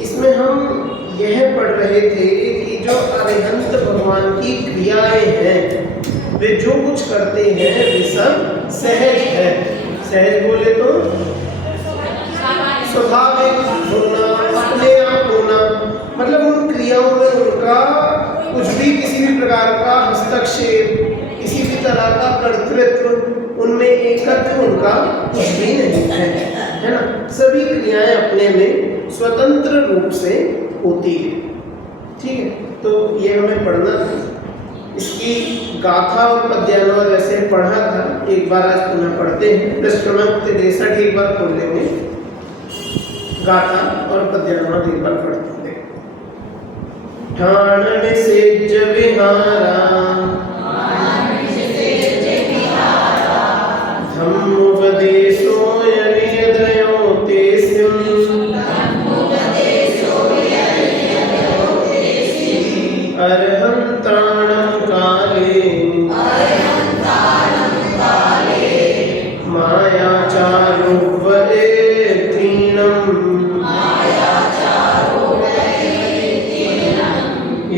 इसमें हम यह पढ़ रहे थे कि जो अरिहंत भगवान की क्रियाएं हैं वे जो कुछ करते हैं वे सब सहज है। सहज बोले तो स्वाभाविक होना, अपने आप होना, मतलब उन क्रियाओं में उनका कुछ भी किसी भी प्रकार का हस्तक्षेप, किसी भी तरह का कर्तृत्व, उनमें एकत्व उनका कुछ भी नहीं है ना। सभी क्रियाएं अपने में स्वतंत्र रूप से होती है। ठीक है, तो ये हमें पढ़ना था। इसकी गाथा और पद्यानुवाद वैसे पढ़ा था, एक बार आज पुनः पढ़ते हैं। पृष्ठ क्रमांक 63 एक बार खोल लेंगे, गाथा और पद्यानुवाद एक बार पढ़ते हैं। ठाणन सेज विहारा धम्मोपदेशो यदयो तेस्यम् अर्हन्ताणं काले मायाचारोपलेत्रीणम्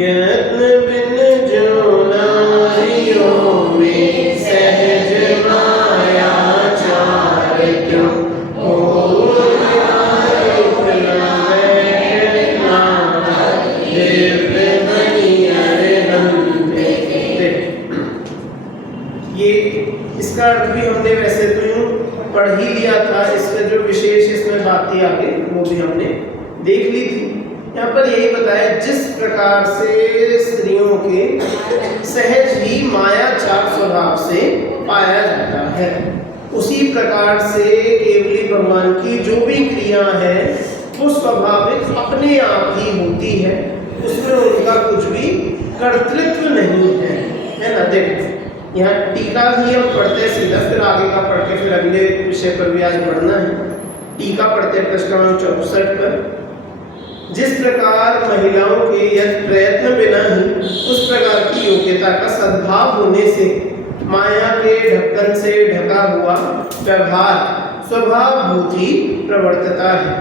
यत्न बिन जो नारियों में सहज मायाचार क्यों हो ये इसका अर्थ भी हमने वैसे तो यूं पढ़ ही लिया था। इसमें जो विशेष इसमें बातें आगे वो भी हमने देख ली थी। यहाँ पर यही बताया जिस प्रकार से स्त्रियों के सहज ही मायाचार स्वभाव से पाया जाता है, उसी प्रकार से केवली भगवान की जो भी क्रिया है वो स्वाभाविक अपने आप ही होती है, उसमें उनका कुछ भी कर्तृत्व नहीं है ना। देखो यहाँ टीका ही हम पढ़ते हैं सीधा, फिर आगे का पढ़ के फिर अगले विषय पर भी आज बढ़ना है। टीका पढ़ते हैं पृष्ठ क्रमांक 64 पर। जिस प्रकार महिलाओं के यदि प्रयत्न बिना ही उस प्रकार की योग्यता का सद्भाव होने से माया के ढक्कन से ढका हुआ व्यवहार स्वभावभूत ही प्रवर्तता है,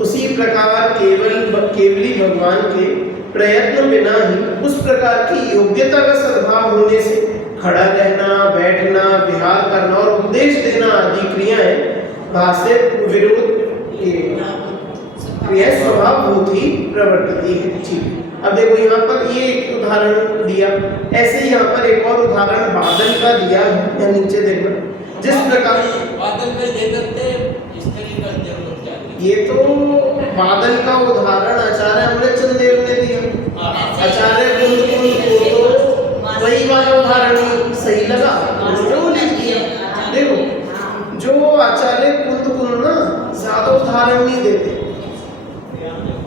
उसी प्रकार केवली भगवान के प्रयत्न बिना ही उस प्रकार की योग्यता का सद्भाव होने से खड़ा रहना, बैठना, विहार करना और उपदेश देना आदि क्रियाएं भाष्य विरोध क्रिया स्वभावभूत ही प्रवर्तती है। ठीक, अब देखो यहाँ पर ये एक उदाहरण दिया, ऐसे ही यहाँ पर एक और उदाहरण बादल का दिया है। यहाँ नीचे देखो जिस प्रकार बादल में ये तो बादल का उदाहरण आचार्य अमृतचंद देव ने दिया। आचार्य कुंद को तो वही वाला उदाहरण सही लगा, उन्होंने लिख दिया। देखो जो आचार्य कुंद ना ज्यादा उदाहरण नहीं देते।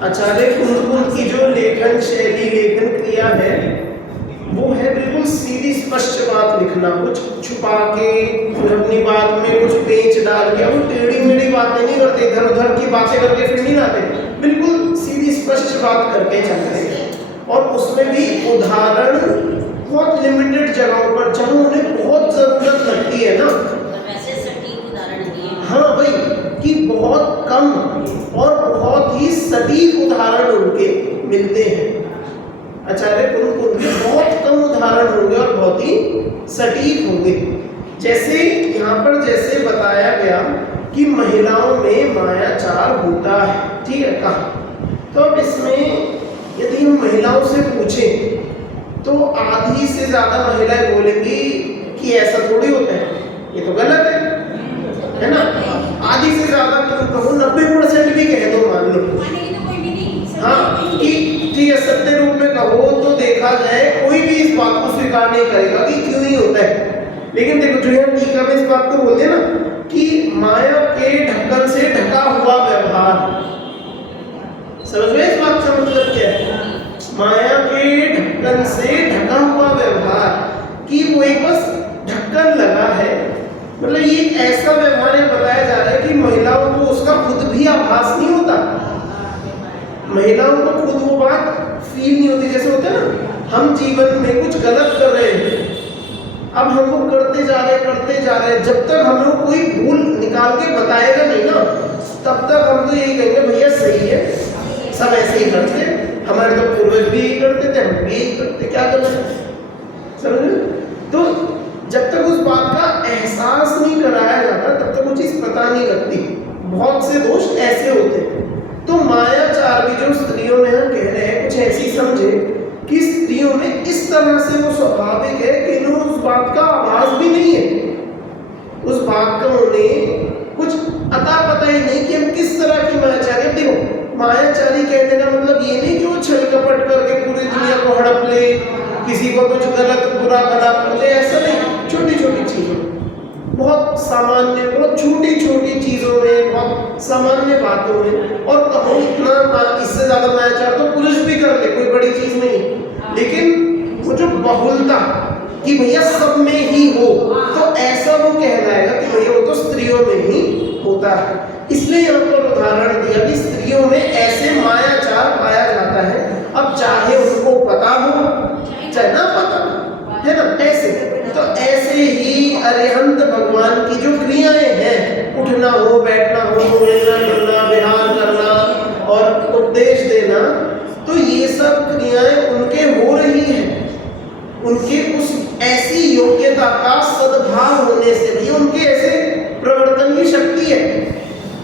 आचार्य कुंद की जो लेखन शैली, लेखन क्रिया है वो है बिल्कुल सीधी स्पष्ट बात लिखना, कुछ छुपा के फिर अपनी बात में कुछ पेच डाल के, वो टेढ़ी मेढ़ी बातें नहीं करते, इधर उधर की बातें करके फिर नहीं लाते, बिल्कुल सीधी स्पष्ट बात करके चलते हैं। और उसमें भी उदाहरण बहुत लिमिटेड जगहों पर जहाँ उन्हें बहुत जरूरत लगती है ना, वैसे सटीक उदाहरण दिए। हाँ भाई, कि बहुत कम और बहुत ही सटीक उदाहरण उनके मिलते हैं। आचार्य कुंद के बहुत कम उदाहरण होंगे और बहुत ही सटीक होंगे। जैसे यहाँ पर जैसे बताया गया कि महिलाओं में मायाचार होता है, ठीक है, कहा। तो अब इसमें यदि हम महिलाओं से पूछें तो आधी से ज्यादा महिलाएं बोलेंगी कि ऐसा थोड़ी होता है, ये तो गलत है ना। आधी से ज्यादा क्यों कहूँ, 90% भी कह दो, मान लो हाँ कि ठीक है, सत्य रूप में कहो तो देखा जाए कोई भी इस बात को स्वीकार नहीं करेगा कि क्यों ही होता है। लेकिन देखो जो यहाँ टीका में इस बात को बोलते हैं ना कि माया के ढक्कन से ढका हुआ व्यवहार, समझ में इस बात का मतलब क्या है? माया के ढक्कन से ढका हुआ व्यवहार कि वो एक बस ढक्कन लगा है, मतलब ये ऐसा व्यवहार बताया जा रहा है कि महिलाओं को उसका खुद भी आभास नहीं होता, महिलाओं को खुद वो बात फील नहीं होती। जैसे होता है ना, हम जीवन में कुछ गलत कर रहे हैं, अब हम वो करते जा रहे जब तक हमें कोई भूल निकाल के बताएगा नहीं ना, तब तक हम तो यही कहेंगे भैया सही है, सब ऐसे ही करते, हमारे तो पूर्वज भी यही करते थे, हम भी यही करते, क्या करना है, समझ रहे? तो जब तक उस बात का एहसास नहीं कराया जाता तब तक वो चीज़ पता नहीं लगती। बहुत से दोष ऐसे होते हैं। तो मायाचार भी जो स्त्रियों में हम कह रहे हैं, कुछ ऐसी समझे कि स्त्रियों में इस तरह से वो स्वाभाविक है कि इन्हें उस बात का आभास भी नहीं है, उस बात का उन्हें कुछ अता पता ही नहीं कि हम किस तरह की मायाचारी। अब देखो, मायाचारी कहने का मतलब ये नहीं कि वो छल कपट करके पूरी दुनिया को हड़प ले, किसी को कुछ गलत बुरा भला कर ले, ऐसा नहीं। छोटी छोटी चीजों, बहुत सामान्य, बहुत छोटी छोटी चीजों में, बहुत सामान्य बातों में, और कहो इतना इससे ज्यादा मायाचार तो पुरुष भी कर ले, कोई बड़ी चीज नहीं। लेकिन वो जो बहुलता कि भैया सब में ही हो, तो ऐसा वो कहलाएगा कि भैया वो तो स्त्रियों में ही होता है। इसलिए यहाँ पर उदाहरण दिया कि स्त्रियों में ऐसे मायाचार पाया जाता है। अब चाहे उनको पता हो चाहे ना पता, है ना, ऐसे। तो ऐसे ही अरिहंत भगवान की जो क्रियाएं हैं, उठना हो, बैठना हो, बोलना करना, विहार करना और उपदेश देना, तो ये सब क्रियाएं उनके हो रही हैं, उनके उस ऐसी योग्यता का सद्भाव होने से भी उनके ऐसे प्रवर्तन की शक्ति है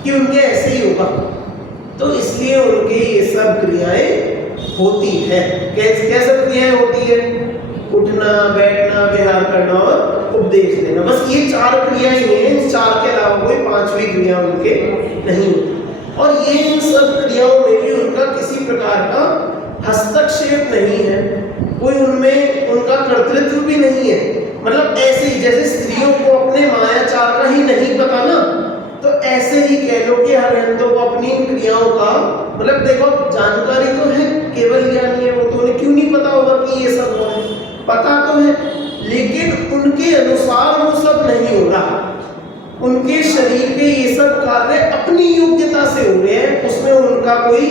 कि उनके ऐसे ही होगा, तो इसलिए उनके ये सब क्रियाएं होती है। क्या सब क्रियाएं होती है? उठना, बैठना, विहार करना और उपदेश देना, बस ये 4 क्रियाएं हैं। इन 4 के अलावा कोई 5वीं क्रिया उनके नहीं। और ये इन सब क्रियाओं में भी उनका किसी प्रकार का हस्तक्षेप नहीं है, कोई उनमें उनका कर्तृत्व भी नहीं है। मतलब ऐसे ही जैसे स्त्रियों को अपने मायाचार का ही नहीं पता ना, तो ऐसे ही कह लो कि हरिहंतों को अपनी क्रियाओं का, मतलब देखो जानकारी तो है, केवल ज्ञानी है वो, तो उन्हें क्यों नहीं पता होगा कि ये सब हो, पता तो है, लेकिन उनके अनुसार वो सब नहीं हो रहा। उनके शरीर के ये सब कार्य अपनी योग्यता से हो रहे हैं, उसमें उनका कोई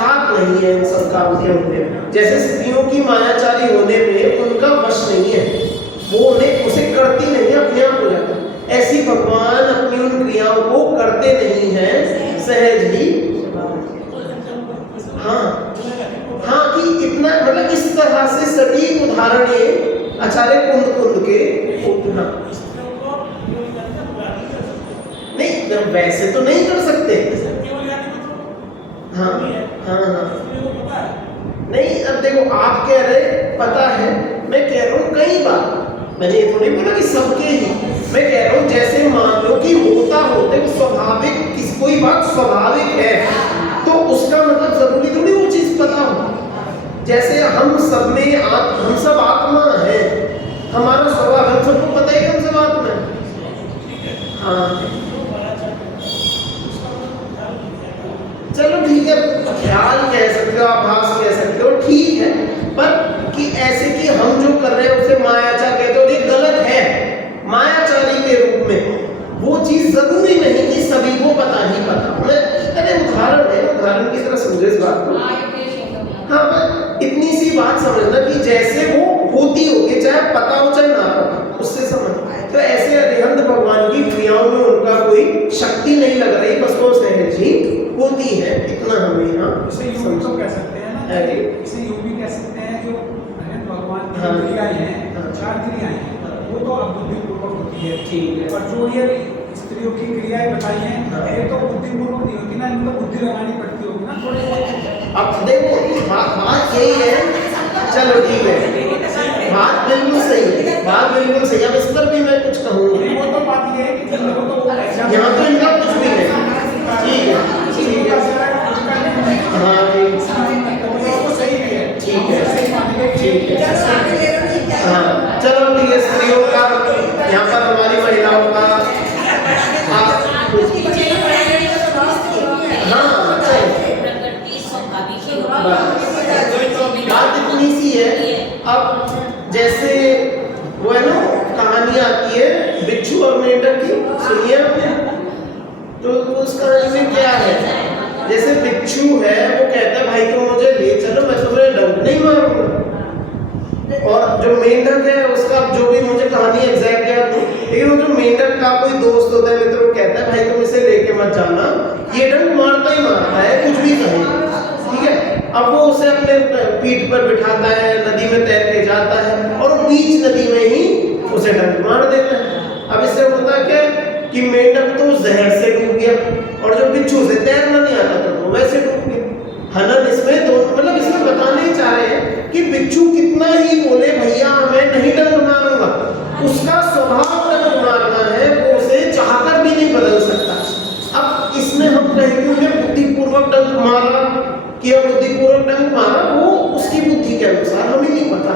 हाथ नहीं है इन सब कामों के होने में। जैसे स्त्रियों की मायाचारी होने में उनका वश नहीं है, वो उन्हें उसे करती नहीं, अपने आप हो जाता है। ऐसी भगवान अपनी उन क्रियाओं को करते नहीं हैं, सहज ही। हाँ कि इतना, मतलब इस तरह से सटीक उदाहरण ये आचार्य कुंद के उतना नहीं, वैसे तो नहीं कर सकते। हाँ हाँ हाँ नहीं, अब देखो आप कह रहे पता है, मैं कह रहा हूँ कई बार, मैंने ये थोड़ी बोला कि सबके ही, मैं कह रहा हूँ जैसे मान लो कि होते स्वाभाविक, किस कोई बात स्वाभाविक है तो उसका मतलब जरूरी थोड़ी वो चीज पता हो। जैसे हम सब में हम सब आत्मा है, हमारा स्वभाव, हम सबको पता है कि हम सब आत्मा है। हाँ चलो ठीक है, ख्याल कह सकते हो, आभास कह सकते हो, ठीक है, पर कि ऐसे कि हम जो कर रहे हैं उसे मायाचार कहते हो, ये गलत है। मायाचारी के रूप में वो चीज जरूरी नहीं कि सभी को पता ही पता। अरे उदाहरण है, उदाहरण की तरह समझो इस बात को। हाँ, पर इतनी सी बात समझना कि जैसे वो होती होगी, चाहे पता हो चाहे ना पता, उससे समझ। तो ऐसे अरिहंत भगवान की क्रियाओं में उनका कोई शक्ति नहीं लग रही, बस वो सहज ही होती है, इतना हमें यहाँ समझो कह सकते हैं ना, इसे यूं भी कह सकते हैं जो भगवान की क्रियाएं हैं, 4 क्रियाएं हैं, वो तो बुद्धिपूर्वक होती है, ठीक है, और जो ये स्त्रियों की क्रियाएं बताई हैं ये तो बुद्धिपूर्वक नहीं होती ना, इनको बुद्धि लगानी पड़ती होगी ना थोड़े बहुत। अब देखो बात यही है, चलो ठीक है, बात बिल्कुल सही, बात बिल्कुल सही। अब इस पर भी मैं कुछ कहूँगा, वो तो बात ये है कि यहाँ तो इनका कुछ भी नहीं, ठीक है, हाँ ठीक है, हाँ चलो ठीक है। स्त्रियों का यहाँ पर हमारी महिलाओं का, हाँ बात इतनी सी है। अब जैसे वो है ना कहानी आती है बिच्छू और मेंढक की, सुनिए आपने? तो उस कहानी में क्या है, जैसे बिच्छू है वो कहता है भाई तुम मुझे ले चलो, मैं तुम्हें डंक नहीं मारूंगा, और जो मेंढक है उसका जो भी मुझे कहानी एग्जैक्ट याद नहीं, लेकिन वो जो मेंढक का कोई दोस्त होता है मित्र, वो कहता है भाई तुम इसे लेके मत जाना, ये डंक मारता ही मारता है, कुछ भी कहे। अपने पीठ पर बिठाता है, नदी में तैर के जाता है और बीच नदी में ही उसे डंक मार देता है। अब इससे होता क्या है कि मेंढक तो जहर से डूब गया और जो बिच्छू से तैरना नहीं आता था तो वैसे डूब गया। हनन इसमें दो मतलब इसमें बताना ही चाह रहे हैं कि बिच्छू कितना ही बोले भैया मैं नहीं डंक मारूंगा, उसका स्वभाव डंक मारना है, वो उसे चाहकर भी नहीं बदल सकता। अब इसमें हम कहें कि उन्हें बुद्धिपूर्वक डंक मारा, किया बुद्धिपूर्वक डंक मारा, वो उसकी बुद्धि के अनुसार हमें नहीं पता,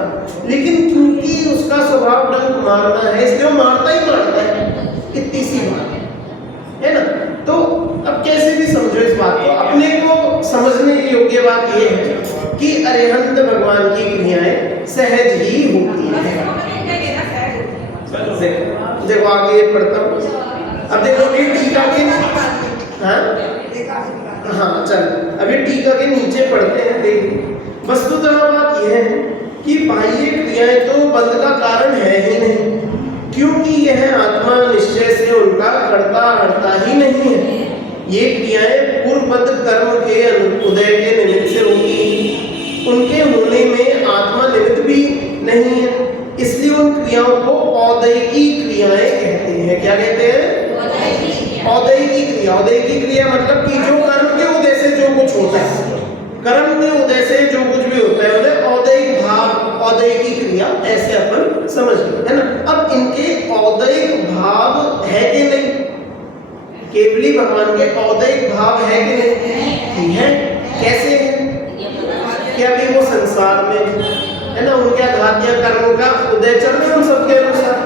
लेकिन क्योंकि उसका स्वभाव डंक मारना है इसलिए वो मारता ही मारता है। इतनी सी बात है ना। तो अब कैसे भी समझो इस बात को, अपने को समझने की योग्य बात ये है कि अरिहंत भगवान की क्रियाएं सहज ही होती हैं। देखो आगे पढ़ता हूँ। अब देखो ये टीका के हाँ चल अभी टीका के नीचे पढ़ते हैं। देखिए वस्तुतः बात यह है कि बाह्य क्रियाएं तो बंध का कारण है ही नहीं, क्योंकि यह आत्मा निश्चय से उनका कर्ता हरता ही नहीं है। ये क्रियाएं पूर्वबद्ध कर्म के उदय के निमित्त से होती, उनके होने में आत्मा निमित्त भी नहीं है, इसलिए उन क्रियाओं को औदैकी क्रियाएं कहते हैं। क्या कहते हैं? औदैकी क्रिया। औदैकी क्रिया मतलब कि जो कर्म के उदय से जो कुछ होता है, कर्म के उदय से जो कुछ भी होता है उन्हें औदैक भाव, औदैकी क्रिया ऐसे अपन समझ लें, है ना। अब इनके औदैक भाव है कि नहीं? केवली भगवान के औदैक भाव है कि नहीं? है। कैसे है? क्या भी वो संसार में है ना, उनके आध्यात्मिक कर्मों का उदय चल रहा है उन सबके अनुसार,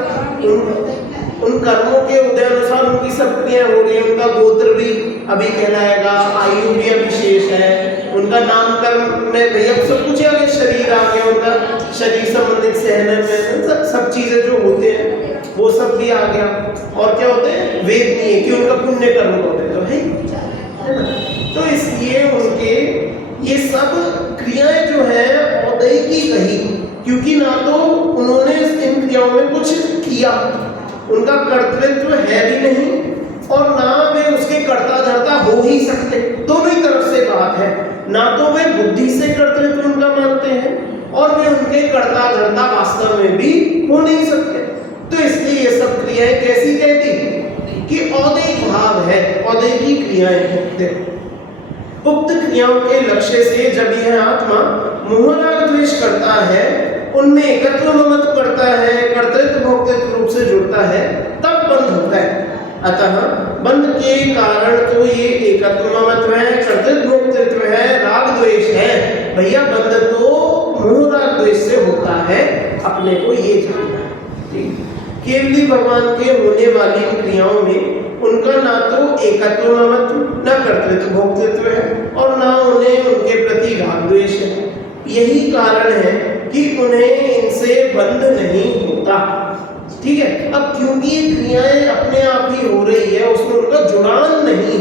उन कर्मों के उदय अनुसार उनकी सब क्रियाएं हो रही है। उनका गोत्र भी अभी कहलाएगा, आयु भी अभी शेष है, उनका नामकरण में भैया सब कुछ आ गया, शरीर आ गया, उनका शरीर संबंधित सहन में सब चीजें जो होते हैं वो सब भी आ गया। और क्या होते हैं? वेदनीय कि उनका पुण्य कर्म होते तो है ना। तो इसलिए उनके ये सब क्रियाएं जो है औदैकी कही, क्योंकि ना तो उन्होंने इन क्रियाओं में कुछ किया, उनका कर्तृत्व है भी नहीं, और ना वे उसके कर्ता धर्ता हो ही सकते। दोनों ही तरफ से बात है, ना तो वे बुद्धि से कर्तृत्व उनका मानते हैं और वे उनके कर्ता धर्ता वास्तव में भी हो नहीं सकते। तो इसलिए ये सब क्रियाएं कैसी कहती कि औदैक भाव है, औदैकी क्रियाएं हैं। उक्त क्रियाओं के लक्ष्य से जब यह आत्मा मोह राग द्वेष करता है, उनमें एकत्व ममत्व करता है, कर्तृत्व भोक्तृत्व रूप से जुड़ता है, तब बंध होता है। अतः बंध के कारण तो ये एकत्व ममत्व है, कर्तृत्व भोक्तृत्व है, राग द्वेष है। भैया बंध तो मोह राग द्वेष से होता है, अपने को ये जानना है। केवली भगवान के होने वाली क्रियाओं में उनका ना तो एकत्व ममत्व, न कर्तृत्व भोक्तृत्व है, और ना उन्हें उनके प्रति राग द्वेष है। यही कारण है कि उन्हें इनसे बंध नहीं होता। ठीक है। अब क्योंकि ये क्रियाएं अपने आप ही हो रही है, उसमें उनका जुड़ान नहीं,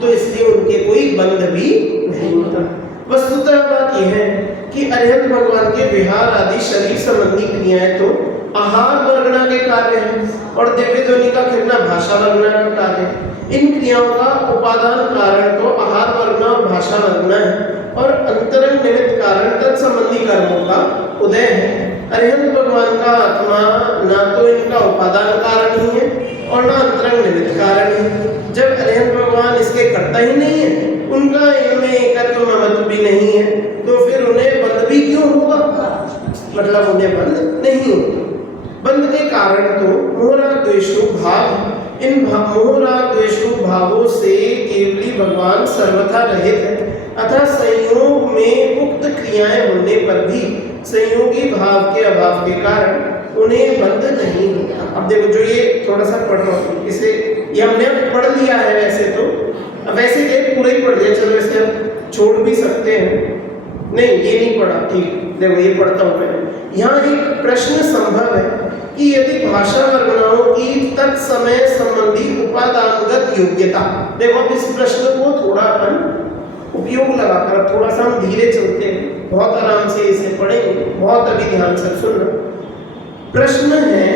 तो इसलिए उनके कोई बंध भी नहीं होता। वस्तुतः बात यह है कि अरिहंत भगवान के विहार आदि शरीर संबंधी क्रियाएं तो आहार वर्गना के कार्य हैं और दिव्य ध्वनि का खिलना भाषा वर्गना का कार्य है। इन क्रियाओं का उपादान कारण तो आहार वर्गना और भाषा वर्गना है, और अंतरंग निमित्त कारण तत्संबंधी कर्मों का उदय है। अरिहंत भगवान का आत्मा ना तो इनका उपादान कारण ही है और ना अंतरंग निमित्त कारण है। जब अरिहंत भगवान इसके कर्ता ही नहीं है, उनका इनमें एकत्व ममत्व भी नहीं है, तो फिर उन्हें बंध भी क्यों होगा? मतलब उन्हें बंध नहीं होगा। बंध के कारण तो मोह राग द्वेषो भाव, इन मोह राग द्वेषो भावों से केवली भगवान सर्वथा रहित है। अतः संयोग में उक्त क्रियाएं होने पर भी संयोगी भाव के अभाव के कारण उन्हें बंध नहीं होता। अब देखो जो ये थोड़ा सा पढ़ रहा हूँ, इसे ये हमने पढ़ लिया है वैसे तो, वैसे ये पूरा ही पढ़ लिया, चलो इसे हम छोड़ भी सकते हैं। नहीं ये नहीं पढ़ा, ठीक, देखो ये पढ़ता हूँ मैं। यहाँ एक प्रश्न संभव है कि यदि भाषा वर्गनाओं की तत्समय संबंधी उपादानगत योग्यता, देखो अब इस प्रश्न को थोड़ा अपन उपयोग लगाकर थोड़ा सा हम धीरे चलते हैं, बहुत आराम से इसे पढ़ेंगे, बहुत अभी ध्यान से सुनना। प्रश्न है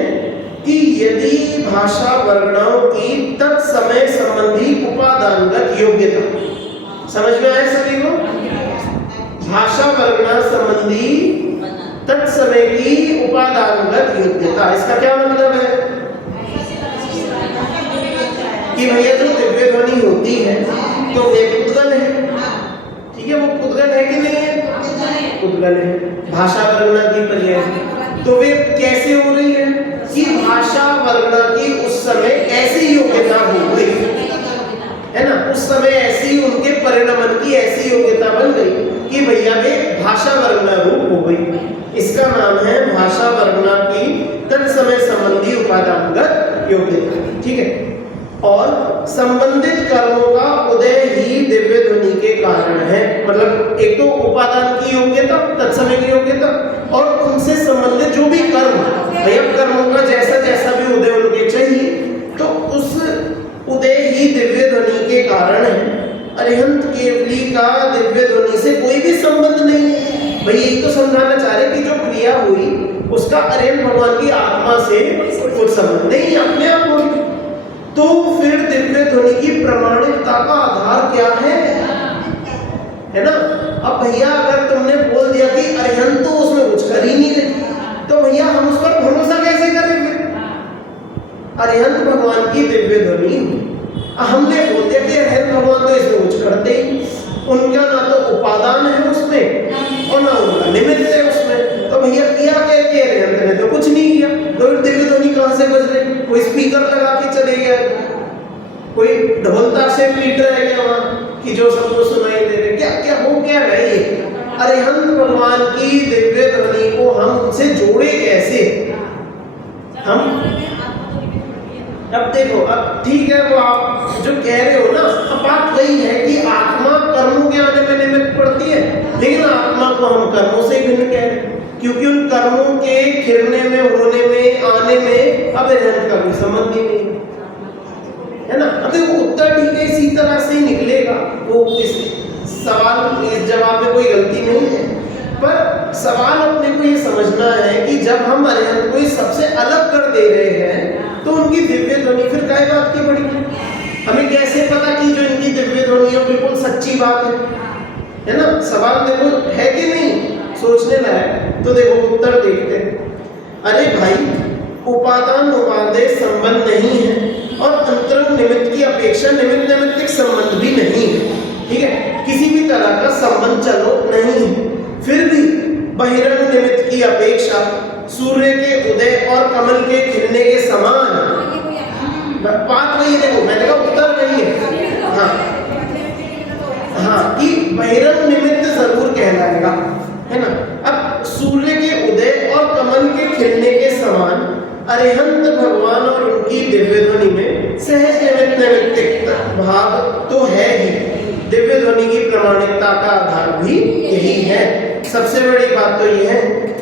कि यदि भाषा वर्गनाओं की तत्समय संबंधी उपादानगत योग्यता, समझ में आया सभी को? भाषा वर्गना तत्समय की उपादानगत योग्यता। इसका क्या मतलब है कि भैया जो दिव्य ध्वनि होती है तो वे पुद्गल है, ठीक है, वो पुद्गल है कि नहीं है, पुद्गल है, भाषा वर्णना की पर्याय। तो वे कैसे हो रही है कि भाषा वर्णना की उस समय ऐसी योग्यता हो गई है ना, उस समय ऐसी उनके परिणमन की ऐसी योग्यता बन गई कि भैया वे भाषा वर्णना रूप हो गई। इसका नाम है भाषा वर्णना की तत्समय संबंधी उपादानगत योग्यता, ठीक है। और संबंधित कर्मों का उदय ही दिव्य ध्वनि के कारण है, मतलब एक तो उपादान की योग्यता, तत्समय की योग्यता, और उनसे संबंधित जो भी कर्म, भैया कर्मों का जैसा जैसा भी उदय उनके चाहिए, तो उस उदय ही दिव्य ध्वनि के कारण है। अरिहंत केवली का दिव्य ध्वनि से कोई भी संबंध नहीं है। भाई यही तो समझाना चाह रहे कि जो क्रिया हुई उसका अरिहंत भगवान की आत्मा से कोई संबंध नहीं, अपने आप हुई। तो फिर दिव्य ध्वनि की प्रामाणिकता का आधार क्या है ना। अब भैया अगर तुमने बोल दिया कि अरिहंत तो उसमें कुछ कर ही नहीं रहे, तो भैया हम उस पर भरोसा कैसे करेंगे। अरिहंत भगवान की दिव्य ध्वनि, हमने बोल दिया कि अरिहंत भगवान तो इसमें कुछ करते ही, उनका ना तो उपादान है उसमें और ना उनका निमित्त है उसमें, तो भैया किया क्या कि अरिहंत ने तो कुछ नहीं किया। तो दिव्य ध्वनि कहां से बज रही, कोई स्पीकर लगा के चले गया, कोई ढोलता से पीट रह गया वहां कि जो सबको सुनाई दे रहे, क्या क्या हो क्या रहा है ये। अरिहंत भगवान की दिव्य ध्वनि को हम उनसे जोड़े कैसे। हम अब देखो, अब ठीक है वो आप जो कह रहे हो ना, अब बात वही है कि आत्मा कर्मों के आने में निमित्त पड़ती है, लेकिन आत्मा को हम कर्मों से भिन्न कह रहे हैं, क्योंकि उन कर्मों के खिलने में, होने में, आने में अब अरिहंत का कोई संबंध ही नहीं है ना। अब देखो उत्तर ठीक है इसी तरह से ही निकलेगा, वो इस सवाल इस जवाब में कोई गलती नहीं है, पर सवाल अपने को ये समझना है कि जब हम अरिहंत को सबसे अलग कर दे रहे हैं तो उनकी दिव्य ध्वनि फिर काय बात की बड़ी है। हमें कैसे पता कि जो इनकी दिव्य ध्वनि है बिल्कुल सच्ची बात है ना। सवाल देखो है कि नहीं, सोचने लायक। तो देखो उत्तर देखते हैं। अरे भाई, उपादान उपादेय संबंध नहीं है और अंतरंग निमित्त की अपेक्षा निमित्त निमित्तिक संबंध भी नहीं है, ठीक है, किसी भी तरह का संबंध चलो नहीं है। फिर भी बहिरंग निमित्त की अपेक्षा सूर्य के उदय और कमल के खिलने के समान, बात वही देखो, मैंने कहा उत्तर वही है। हाँ कि बहिरंग निमित्त जरूर कहलाएगा, है ना। अब सूर्य के उदय और कमल के खिलने के समान अरिहंत भगवान और उनकी दिव्य ध्वनि में सहज निमित्त नैमित्तिक भाव तो है ही। दिव्य ध्वनि की प्रामाणिकता का आधार भी यही है। सबसे बड़ी बात तो यह है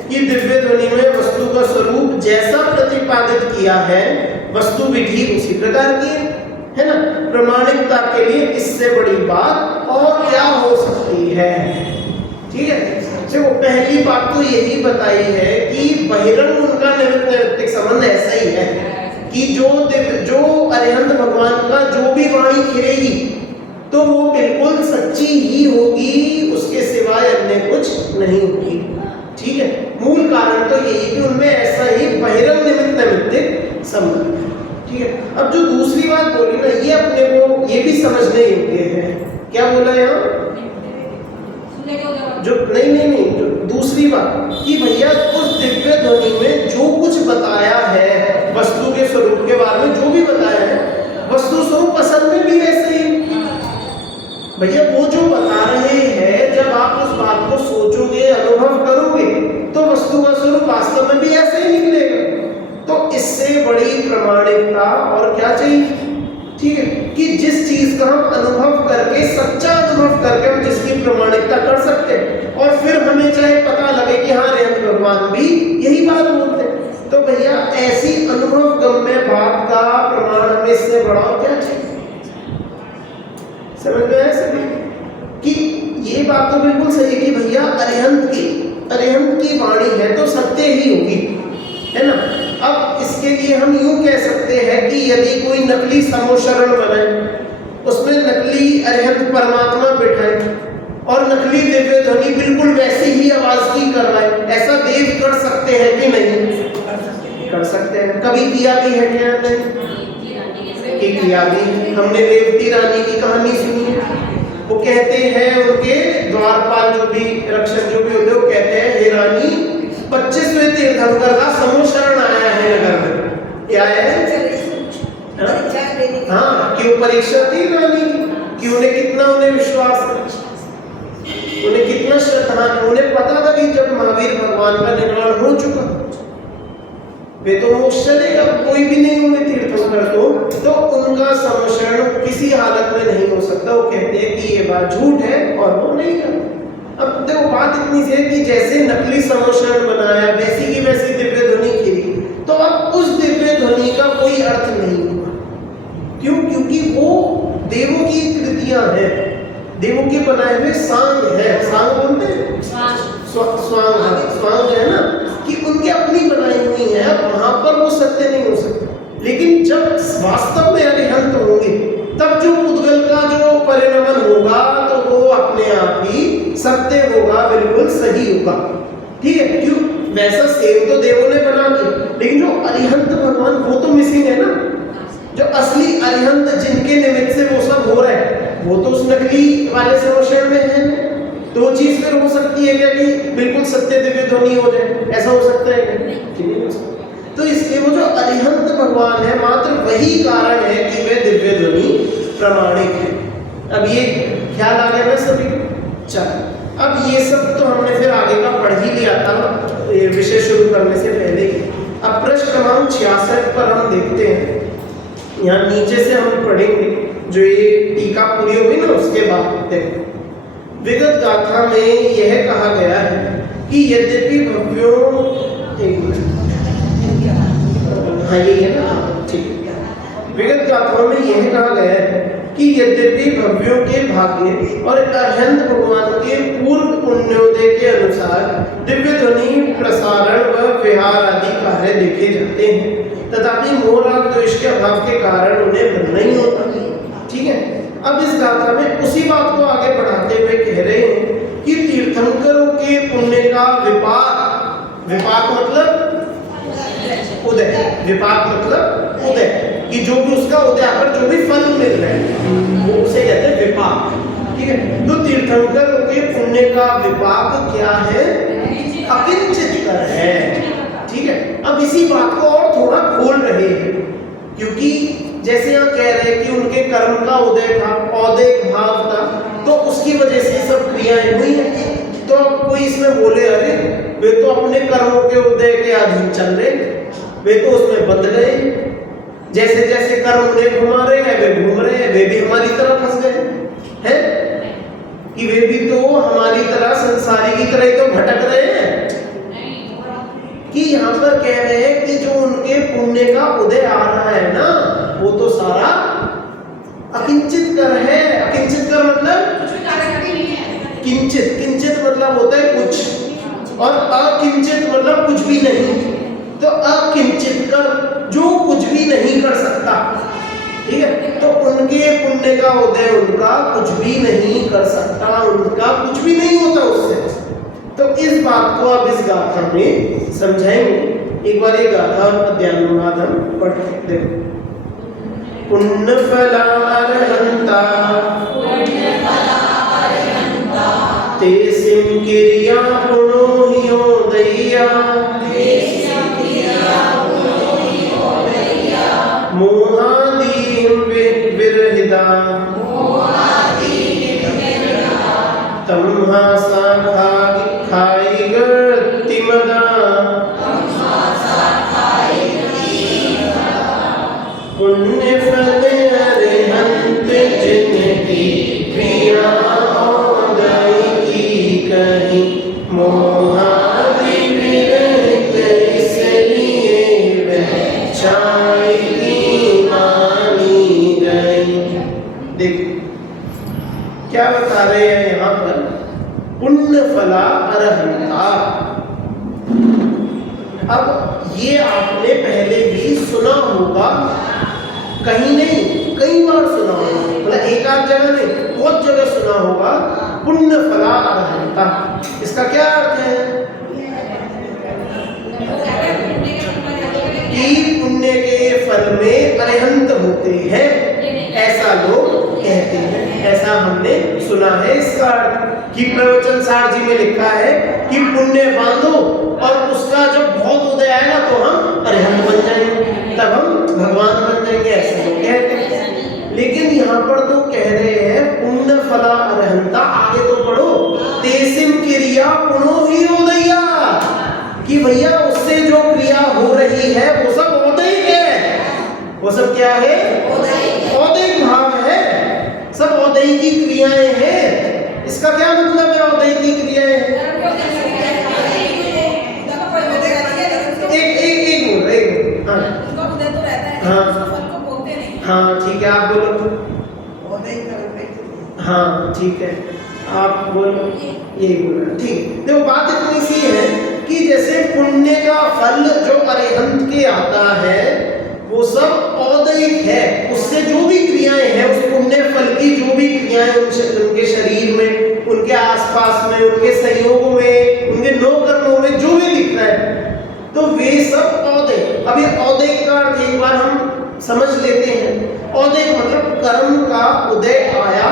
कि दिव्य ध्वनि में वस्तु का स्वरूप जैसा प्रतिपादित किया है वस्तु भी ठीक उसी प्रकार की है ना। प्रामाणिकता के लिए इससे बड़ी बात और क्या हो सकती है, ठीक है। देखो पहली बात तो यही बताई है कि बहिरंग उनका निमित्त नैमित्तिक संबंध ऐसा ही है कि जो अरिहंत भगवान का जो भी वाणी खिलेगी तो वो बिल्कुल सच्ची ही होगी, उसके सिवाय अन्य कुछ नहीं होगी, ठीक है। मूल कारण तो यही कि उनमें ऐसा ही बहिरंग निमित्त नैमित्तिक संबंध है, ठीक है। अब जो दूसरी बात बोली ना, ये अपने को ये भी समझने योग्य है। क्या बोला यहाँ, जो नहीं जो दूसरी बात कि भैया उस दिव्य ध्वनि में जो कुछ बताया है वस्तु के स्वरूप के बारे में, जो भी बताया है वस्तु स्वरूप असल में भी ऐसे ही भैया वो जो बता रहे हैं, जब आप उस बात को सोचोगे, अनुभव करोगे तो वस्तु का स्वरूप वास्तव में भी ऐसे ही निकलेगा। तो इससे बड़ी प्रामाणिकता और क्या चाहिए, ठीक है, कि जिस चीज का हम अनुभव करके, सच्चा अनुभव करके हम जिसकी प्रामाणिकता कर सकते हैं और फिर हमें चाहे पता लगे कि हाँ अरिहंत भगवान भी यही बात बोलते हैं, तो भैया ऐसी अनुभव गम्य बात का प्रमाण हमें इससे बड़ा और क्या चाहिए। समझ में आया सभी कि ये बात तो बिल्कुल सही है कि भैया अरिहंत की वाणी है तो सत्य ही होगी, है ना। अब इसके लिए हम यूं कह सकते हैं कि यदि कोई नकली समोशरण बने, उसमें नकली अरिहंत परमात्मा बिठाए और नकली दिव्य ध्वनि बिल्कुल वैसी ही आवाज की करवाए, ऐसा देव कर सकते हैं कि नहीं? कर सकते हैं। कभी किया भी है क्या? नहीं किया भी है। हमने रेवती रानी की कहानी सुनी है। वो कहते हैं उनके द्वारपाल जो भी रक्षक जो भी होते वो कहते हैं, हे रानी 25वें तीर्थंकर का समोशरण आया है नगर में। क्या है? हाँ, क्यों परीक्षा थी रानी कि उन्हें कितना विश्वास है, उन्हें कितना श्रद्धा है। उन्हें पता था कि जब महावीर भगवान का निर्वाण हो चुका वे तो मोक्ष चलेगा, कोई भी नहीं होंगे तीर्थंकर तो उनका समोशरण किसी हालत में नहीं हो सकता। वो कहते हैं कि ये बात झूठ है और वो नहीं करते। अब देखो बात इतनी सी है कि जैसे नकली समोशरण बनाया वैसी की वैसी दिव्य ध्वनि खिली, तो अब उस दिव्य ध्वनि का कोई अर्थ नहीं हुआ। क्यों? क्योंकि वो देवों की कृतियां हैं, देवों के बनाए हुए सांग है। सांग बोलते हैं, स्वांग है ना, कि उनके अपनी बनाई हुई है। अब वहां पर वो सत्य नहीं हो सकता। लेकिन जब वास्तव में अरिहंत होंगे तब जो पुद्गल का जो परिणमन होगा तो वो अपने आप ही सत्य होगा, बिल्कुल सही होगा। ठीक है? क्यों? वैसा सेम तो देवों ने बना दिया, लेकिन जो अरिहंत भगवान वो तो मिसिंग है ना। जो असली अरिहंत जिनके निमित्त से वो सब हो रहा है वो तो उस नकली वाले समोशरण में है। तो वो चीज फिर हो सकती है क्या कि बिल्कुल सत्य दिव्य ध्वनि हो जाए? ऐसा हो सकता है क्या? नहीं हो सकता। तो इसलिए वो जो अरिहंत भगवान है मात्र वही कारण है कि वे दिव्य ध्वनि प्रमाणिक है। अब ये ख्याल आ गया ना सभी? चल अब ये सब तो हमने फिर आगे का पढ़ ही लिया था ये विषय शुरू करने से पहले ही। अब प्रश्न क्रमांक 66 पर हम देखते हैं। यहाँ नीचे से हम पढ़ेंगे जो ये टीका पूरी होगी ना उसके बाद देखो। विगत गाथा में यह कहा गया है कि यद्यपि भव्यों, हाँ ये है ना, ठीक। विगत गाथाओं में यह कहा गया है कि यद्यपि भव्यों के भाग्य और अरिहंत भगवान के पूर्व पुण्योदय के अनुसार दिव्य ध्वनि प्रसारण व विहार आदि कार्य देखे जाते हैं, तथापि मोह राग द्वेष के अभाव के कारण उन्हें बंद नहीं होता। ठीक है? अब इस गाथा में उसी बात को आगे बढ़ाते हुए कह रहे हैं कि तीर्थंकरों के पुण्य का विपाक, विपाक मतलब उदय, विपाक मतलब उदय, कि जो भी उसका उदय आकर जो भी फल मिल रहे हैं वो उसे कहते हैं विपाक। ठीक है? तो तीर्थंकरों के पुण्य का विपाक क्या है? अकिंचित कर है। ठीक है? अब इसी बात को और थोड़ा खोल रहे हैं, क्योंकि जैसे यहाँ कह रहे हैं कि उनके कर्म का उदय था, औदैक भाव था, तो उसकी वजह से सब क्रियाएं हुई हैं। तो अब कोई इसमें बोले अरे वे तो अपने कर्मों के उदय के अधीन चल रहे, वे तो उसमें बंध गए, जैसे जैसे कर्म उन्हें घुमा रहे हैं वे घूम रहे हैं, वे भी हमारी तरह फंस गए हैं कि वे भी तो हमारी तरह संसारी की तरह ही तो भटक रहे हैं। कि यहाँ पर कह रहे हैं कि जो उनके पुण्य का उदय आ रहा है ना वो तो सारा अकिंचित कर है। अकिंचित कर मतलब किंचित, किंचित मतलब होता है कुछ, और अकिंचित मतलब कुछ भी नहीं। तो अकिंचित कर जो कुछ भी नहीं कर सकता। ठीक है? तो उनके पुण्य का उदय उनका कुछ भी नहीं कर सकता, उनका कुछ भी नहीं होता उससे। तो इस बात को अब इस गाथा में समझाएंगे। एक बार ये गाथा और पद्यानुवाद हम पढ़ते हैं। देखो, पुण्य फलारहंता ते सिम क्रिया पुनो हियो दैया मोहादीम विरहिता तम्हा साखा खाई गति मदा पुण्य फल अरिहंत जिनकी क्रिया औदय की कहीं मोहादि विरहित इसलिए वह छाई की मानी गई। देखो क्या बता रहे हैं यहाँ पर? पुण्य फला अरहंता। अब ये आपने पहले भी सुना होगा, कहीं नहीं कई बार सुना होगा, मतलब एक आध जगह नहीं बहुत जगह सुना होगा पुण्य फला अरहंता। इसका क्या अर्थ है कि पुण्य के फल में अरहंत होते हैं, ऐसा लोग कहते हैं। ऐसा हमने सुना है इसका अर्थ कि प्रवचन सार जी में लिखा है कि पुण्य बांधो और उसका जब बहुत उदय आएगा तो हम अरहंत बन जाएंगे, तब हम भगवान बन जाएंगे, ऐसे लोग कहते हैं। लेकिन यहाँ पर तो कह रहे हैं पुण्य फला अरहंता। आगे तो पढ़ो, तेसिम क्रिया पुनो ही उदया, कि भैया उससे जो क्रिया हो रही है वो सब औदैक है। वो सब क्या है? औदैक भाव है, सब औदैकी क्रियाएं हैं। इसका क्या मतलब है औदैकी क्रियाएं हैं? एक हाँ हाँ ठीक है, आप बोलो। हाँ ठीक है, आप बोलो, यही बोल रहे। ठीक, देखो बात इतनी सी है कि जैसे पुण्य का फल जो अरिहंत के आता है वो सब औदैक है। उससे जो भी क्रियाएं हैं, उस पुण्य फल की जो भी क्रियाएं उनके शरीर में, उनके आसपास में, उनके संयोग में, उनके नौ कर्मों में जो भी दिख रहा है तो वे सब औदैक। अब ये औदैक का अर्थ एक बार हम समझ लेते हैं। औदैक मतलब कर्म का उदय आया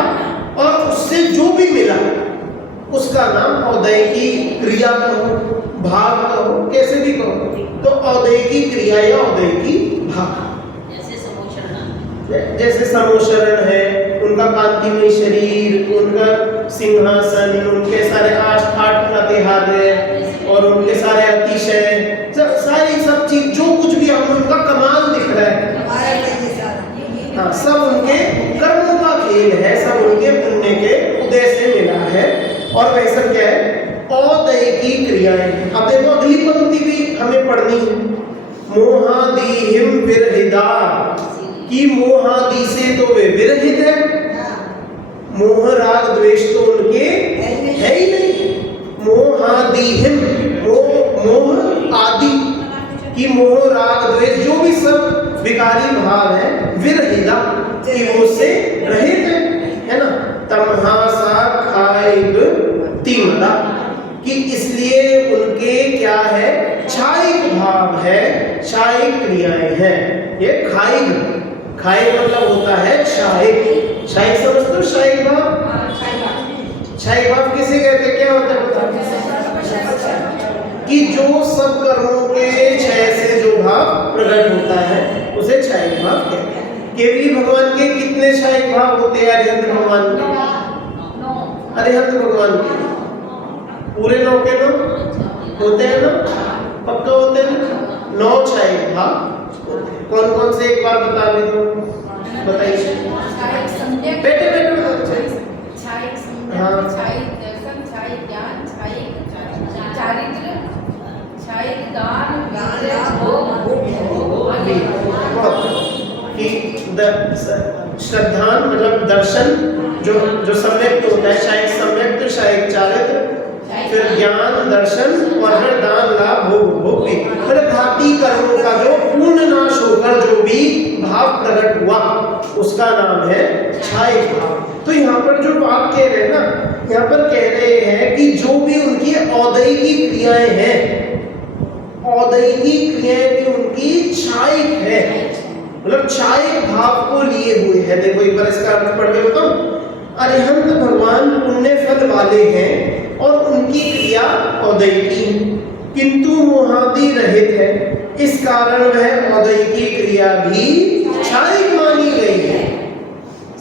और उससे जो भी मिला उसका नाम औदैकी क्रिया कहो, भाव कहो, कैसे भी कहो, तो औदैकी क्रिया या औदैकी भाव। जैसे समोशरण है, उनका कांतिमय शरीर, उनका सिंहासन, उनके सारे आठ प्रतिहार्य और उनके सारे अतिशय, सारी सब चीज जो कुछ भी हमें उनका कमाल दिख रहा है, हाँ, सब उनके कर्मों का खेल है, सब उनके पुण्य के उदय से मिला है। और वह सब क्या है? औदैकी क्रियाएं। अब देखो अगली पंक्ति भी हमें पढ़नी है। मोहादिहिम विरहिता, कि मोहादि से तो वे विरहित है, मोह राग द्वेष तो उनके है ही नहीं। मोहादिहिम, मोह आदि, कि मोह राग द्वेष जो भी सब विकारी भाव है, विरहिता कि वो से रहित है ना। तमहासा खाइग तिमदा, कि इसलिए उनके क्या है? क्षायिक भाव है, क्षायिक क्रियाएं हैं। ये खाइग, खाइग मतलब होता है क्षायिक। क्षायिक समझते हो? क्षायिक भाव, क्षायिक भाव किसे कहते हैं? क्या होता है बताओ? कि जो सब कर्मों के क्षय से जो भाव प्रकट होता है उसे क्षायिक भाव कहते हैं। केवली भगवान के कितने क्षायिक भाव होते हैं? अरिहंत भगवान के, अरिहंत भगवान के पूरे 9 के 9 होते हैं ना, पक्का होते हैं ना, 9 क्षायिक भाव होते हैं। कौन कौन से एक बार बता भी दो, बताइए। बेटे हाँ, श्रद्धान मतलब दर्शन जो सम्यक होता है, शायद सम्यक, शायद चारित्र, फिर ज्ञान, दर्शन और फिर दान, लाभ, भोग भी। मतलब घाती कर्मों का जो पूर्ण नाश होकर जो भी भाव प्रकट हुआ उसका नाम है क्षायिक भाव। तो यहाँ पर जो बात कह रहे हैं ना, यहाँ पर कह रहे हैं कि जो भी उनकी औदैकी क्रियाएं हैं, औदैकी क्रियाएं भी उनकी क्षायिक है, मतलब क्षायिक भाव को लिए हुए है। देखो एक बार इसका अर्थ पढ़ के बताओ। अरिहंत भगवान पुण्य फल वाले हैं और उनकी क्रिया औदैकी है, किंतु मोहादि रहित है, इस कारण वह औदैकी क्रिया भी क्षायिक मानी गई है।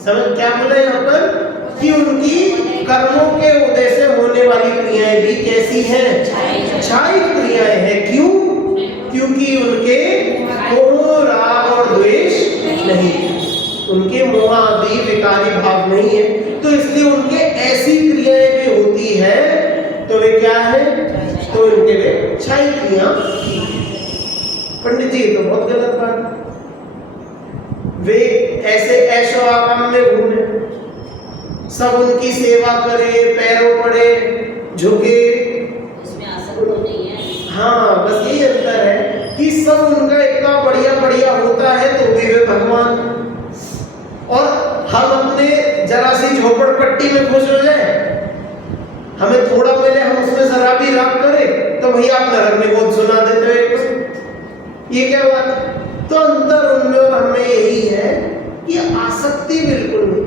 समझ क्या बोला यहाँ पर? कि उनकी कर्मों के उदय से होने वाली क्रियाएं भी कैसी हैं? क्षायिक क्रियाएं हैं। क्यों? क्योंकि उनके मोह, राग और द्वेष नहीं है, उनके मोह आदि विकारी भाव नहीं है, तो इसलिए उनके ऐसी क्रियाएं भी होती है तो वे क्या है? तो उनके वे क्षायिक क्रिया। पंडित जी तो बहुत गलत बात, वे ऐसे ऐशो आराम में घूमे, सब उनकी सेवा करे, पैरों पड़े, झुके, इसमें आसक्त तो नहीं है। हाँ, बस यही अंतर है कि सब उनका इतना बढ़िया बढ़िया होता है तो भी वे भगवान, और हम अपने जरा सी झोपड़पट्टी में खुश हो जाए हमें थोड़ा मिले हम उसमें जरा भी राग करें तो भैया आप नरक में बहुत सुना देते हो। ये क्या बात है? तो अंतर उनमें और हमें यही है कि आसक्ति बिल्कुल नहीं।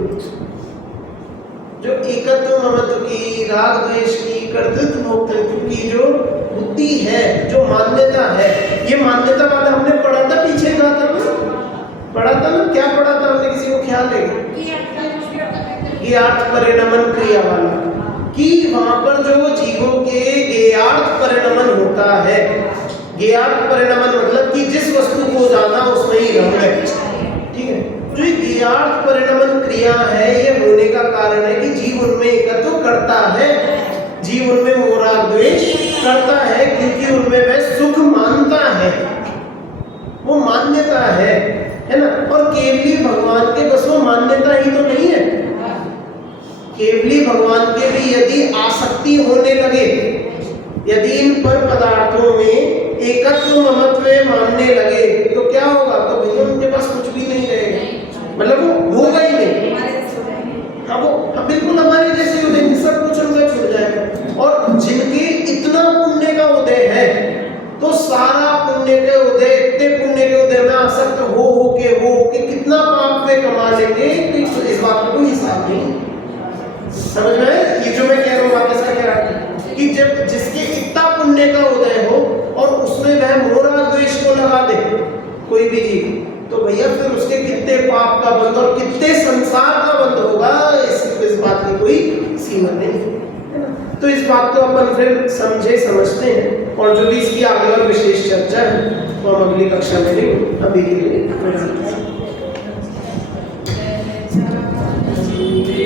जो एकत्व ममत्व की, राग द्वेष की, कर्तृत्व भोक्तृत्व की जो बुद्धि है, जो मान्यता है, ये मान्यता वाला हमने पढ़ा था, पीछे कहा था ना, पढ़ा था ना, क्या पढ़ा था हमने, किसी को ख्याल है? ज्ञार्थ परिणमन क्रिया वाला, कि वहां पर जो जीवों के ज्ञार्थ परिणमन होता है। ज्ञार्थ परिणमन मतलब कि जिस वस्तु को जाना उसमें ही रंग है, ठीक है। जो ज्ञार्थ परिणमन क्रिया है, ये होने का कारण है कि जीव उनमें एकत्व करता है, जीव उनमें मोह राग द्वेष करता है, क्योंकि उनमें वह सुख मानता है, वो मान्यता है ना। और केवली भगवान के बस वो मान्यता ही तो नहीं है, केवली भगवान के भी यदि आसक्ति होने लगे, यदि इन पर पदार्थों में एकत्व ममत्व मानने लगे तो क्या होगा? तो भैया उनके पास कुछ भी नहीं रहेगा, मतलब वो होगा ही नहीं। हाँ, वो बिल्कुल हमारे जैसे हो जाएंगे, सब कुछ उनका छूट जाएगा। और जिनके इतना पुण्य का उदय है, तो सारा पुण्य के उदय, इतने पुण्य के उदय में आसक्त हो के कितना पाप वे कमा लेंगे, तो इस बात का कोई हिसाब नहीं। समझ में आए? ये जो मैं कह रहा हूँ बात इसका क्या है कि जब जिसके इतना पुण्य का उदय हो और उसमें वह मोह राग द्वेष को लगा दे कोई भी जीव, तो भैया फिर उसके कितने पाप का बंध और कितने संसार का बंध होगा, इस बात की कोई सीमा नहीं है ना। तो इस बात को अपन फिर समझते हैं, और जो भी इसकी आगे और विशेष चर्चा है वो हम अगली कक्षा में लेंगे। अभी के लिए